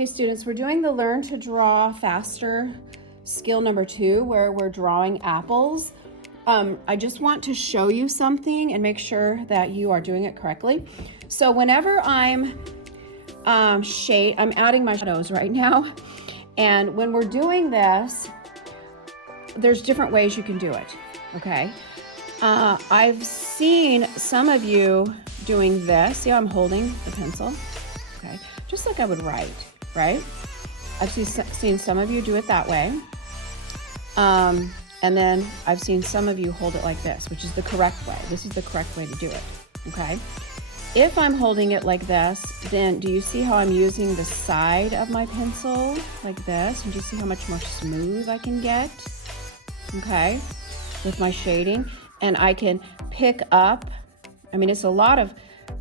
Hey students, we're doing the Learn to Draw Faster skill number 2 where we're drawing apples. I just want to show you something and make sure that you are doing it correctly. So whenever I'm adding my shadows right now, and when we're doing this, there's different ways you can do it, okay? I've seen some of you doing this. See how I'm holding the pencil? Okay, just like I would write, right? I've seen some of you do it that way. And then I've seen some of you hold it like this, which is the correct way. This is the correct way to do it, okay? If I'm holding it like this, then do you see how I'm using the side of my pencil like this? And do you see how much more smooth I can get, okay, with my shading? And I can pick up, it's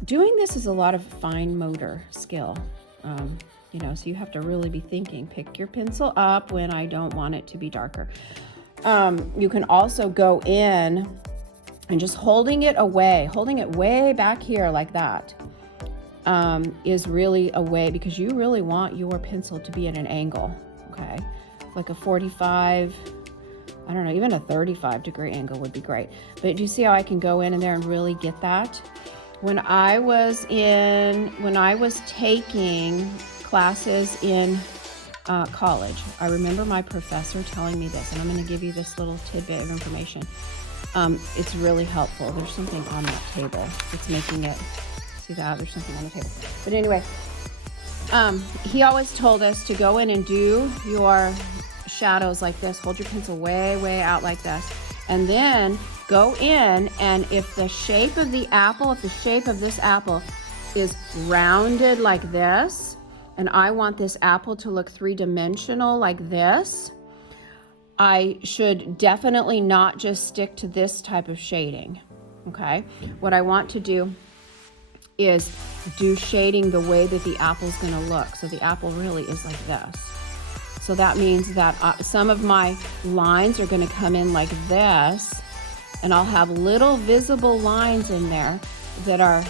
doing this is a lot of fine motor skill, so you have to really be thinking, pick your pencil up when I don't want it to be darker. You can also go in and just holding it way back here like that, is really a way, because you really want your pencil to be at an angle, okay? Like a 45, I don't know, even a 35-degree angle would be great. But do you see how I can go in there and really get that? When I was taking classes in college, I remember my professor telling me this, and I'm going to give you this little tidbit of information. It's really helpful. There's something on that table that's making it, see that? There's something on the table. But anyway, he always told us to go in and do your shadows like this. Hold your pencil way out like this. And then go in, and if the shape of this apple is rounded like this, and I want this apple to look three-dimensional like this, I should definitely not just stick to this type of shading, okay? What I want to do is do shading the way that the apple's gonna look. So the apple really is like this. So that means that some of my lines are gonna come in like this, and I'll have little visible lines in there that are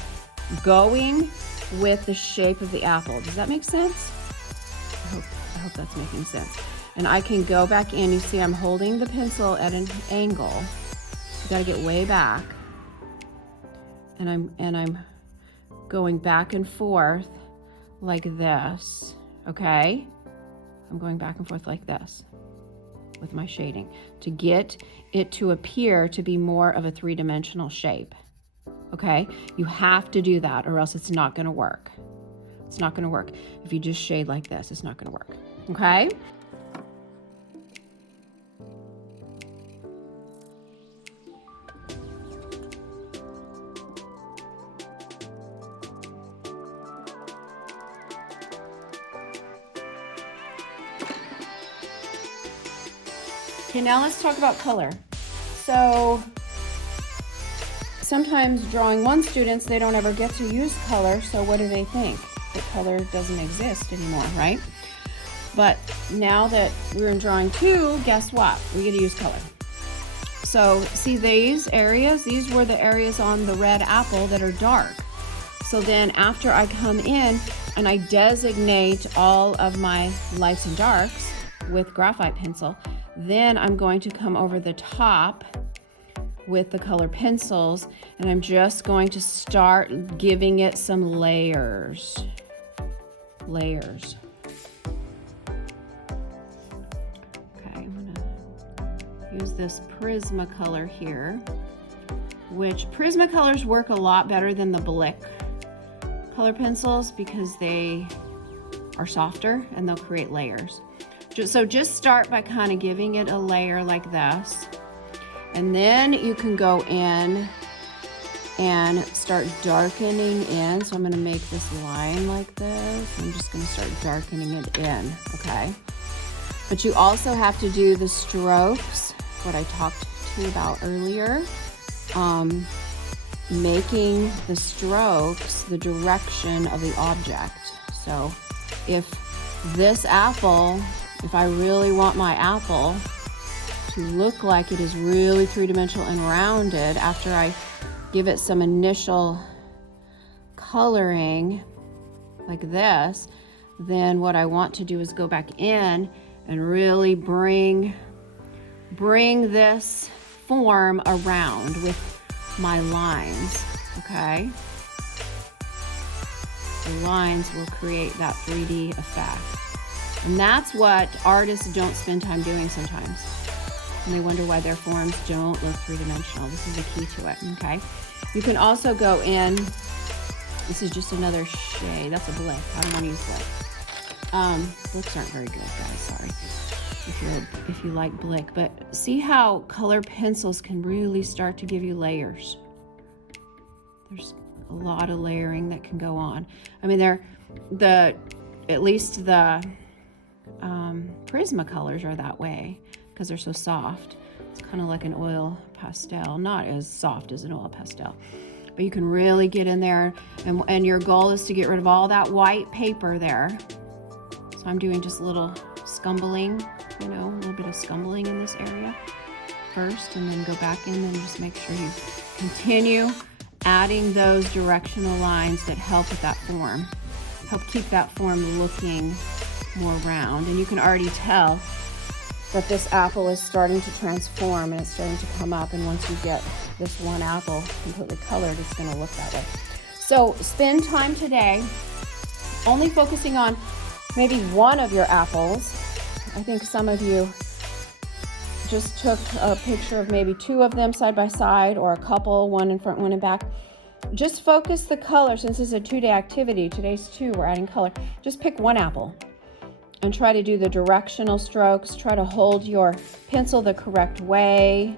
going with the shape of the apple. Does that make sense? I hope that's making sense. And I can go back in. You see I'm holding the pencil at an angle. You gotta get way back. And I'm going back and forth like this, okay? I'm going back and forth like this with my shading to get it to appear to be more of a three-dimensional shape. Okay, you have to do that or else it's not gonna work. It's not gonna work. If you just shade like this, it's not gonna work, okay? Okay, now let's talk about color. So, sometimes drawing one students, they don't ever get to use color, so what do they think? That color doesn't exist anymore, right? But now that we're in drawing 2, guess what? We get to use color. So see these areas? These were the areas on the red apple that are dark. So then after I come in and I designate all of my lights and darks with graphite pencil, then I'm going to come over the top with the color pencils, and I'm just going to start giving it some layers. Okay, I'm gonna use this Prismacolor here, which Prismacolors work a lot better than the Blick color pencils because they are softer and they'll create layers. So just start by kind of giving it a layer like this. And then you can go in and start darkening in. So I'm going to make this line like this. I'm just going to start darkening it in, okay? But you also have to do the strokes, what I talked to you about earlier. Making the strokes the direction of the object. So if I really want my apple to look like it is really three-dimensional and rounded after I give it some initial coloring like this, then what I want to do is go back in and really bring this form around with my lines, okay? The lines will create that 3D effect. And that's what artists don't spend time doing sometimes. And they wonder why their forms don't look three-dimensional. This is the key to it, okay? You can also go in, this is just another shade. That's a blick. I don't want to use blick. Blicks aren't very good, guys, sorry. If you like blick, but see how color pencils can really start to give you layers. There's a lot of layering that can go on. I mean, at least the Prismacolors are that way because they're so soft. It's kind of like an oil pastel, not as soft as an oil pastel, but you can really get in there, and your goal is to get rid of all that white paper there. So I'm doing just a little scumbling, a little bit of scumbling in this area first, and then go back in and just make sure you continue adding those directional lines that help with that form, help keep that form looking more round. And you can already tell that this apple is starting to transform and it's starting to come up, and once you get this one apple completely colored, it's going to look that way. So spend time today only focusing on maybe one of your apples. I think some of you just took a picture of maybe two of them side by side, or a couple, one in front, one in back. Just focus the color. Since this is a 2-day activity, today's 2, we're adding color. Just pick one apple and try to do the directional strokes. Try to hold your pencil the correct way.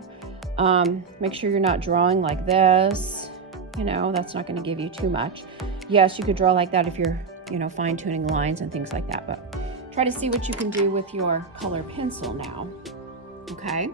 Make sure you're not drawing like this. That's not going to give you too much. Yes, you could draw like that if you're, fine-tuning lines and things like that, but try to see what you can do with your color pencil now. Okay?